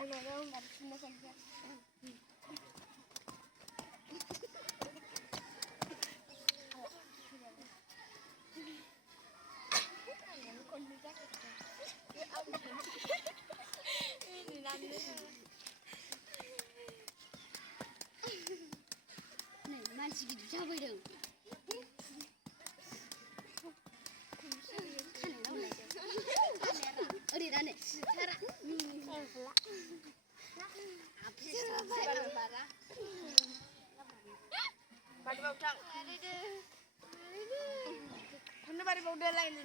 Ano nggak sini saja. Con đi chắc cái ông gì làm nữa này mai chỉ cho bây giờ 어디 나네 살아 앞에 봐라 Bari bau tang. Mana bari bau dah lain ni.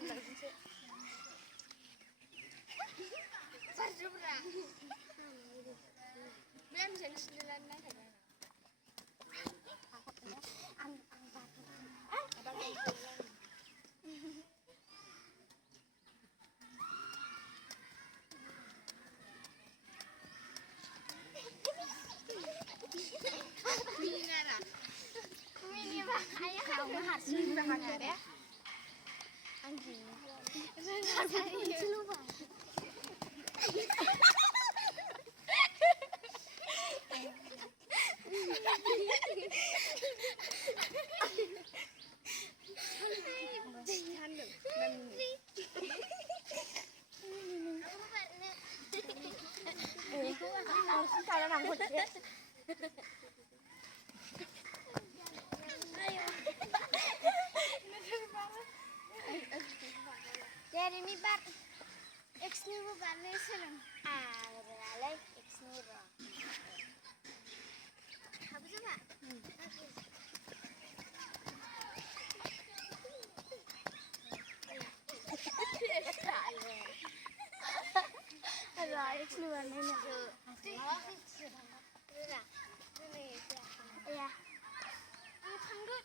Sarju bra biar jadi sembilan nak ada Mini bah, ayah kau mahal sih bahkan ya. Anjing. Saya lupa. Harus kalau nangkut ya. Jadi mi bar X ni bu bar ni selang. Beralih X ni bu. Apa tu mak? Ada X ni bar ni nak. Iya. Tunggu.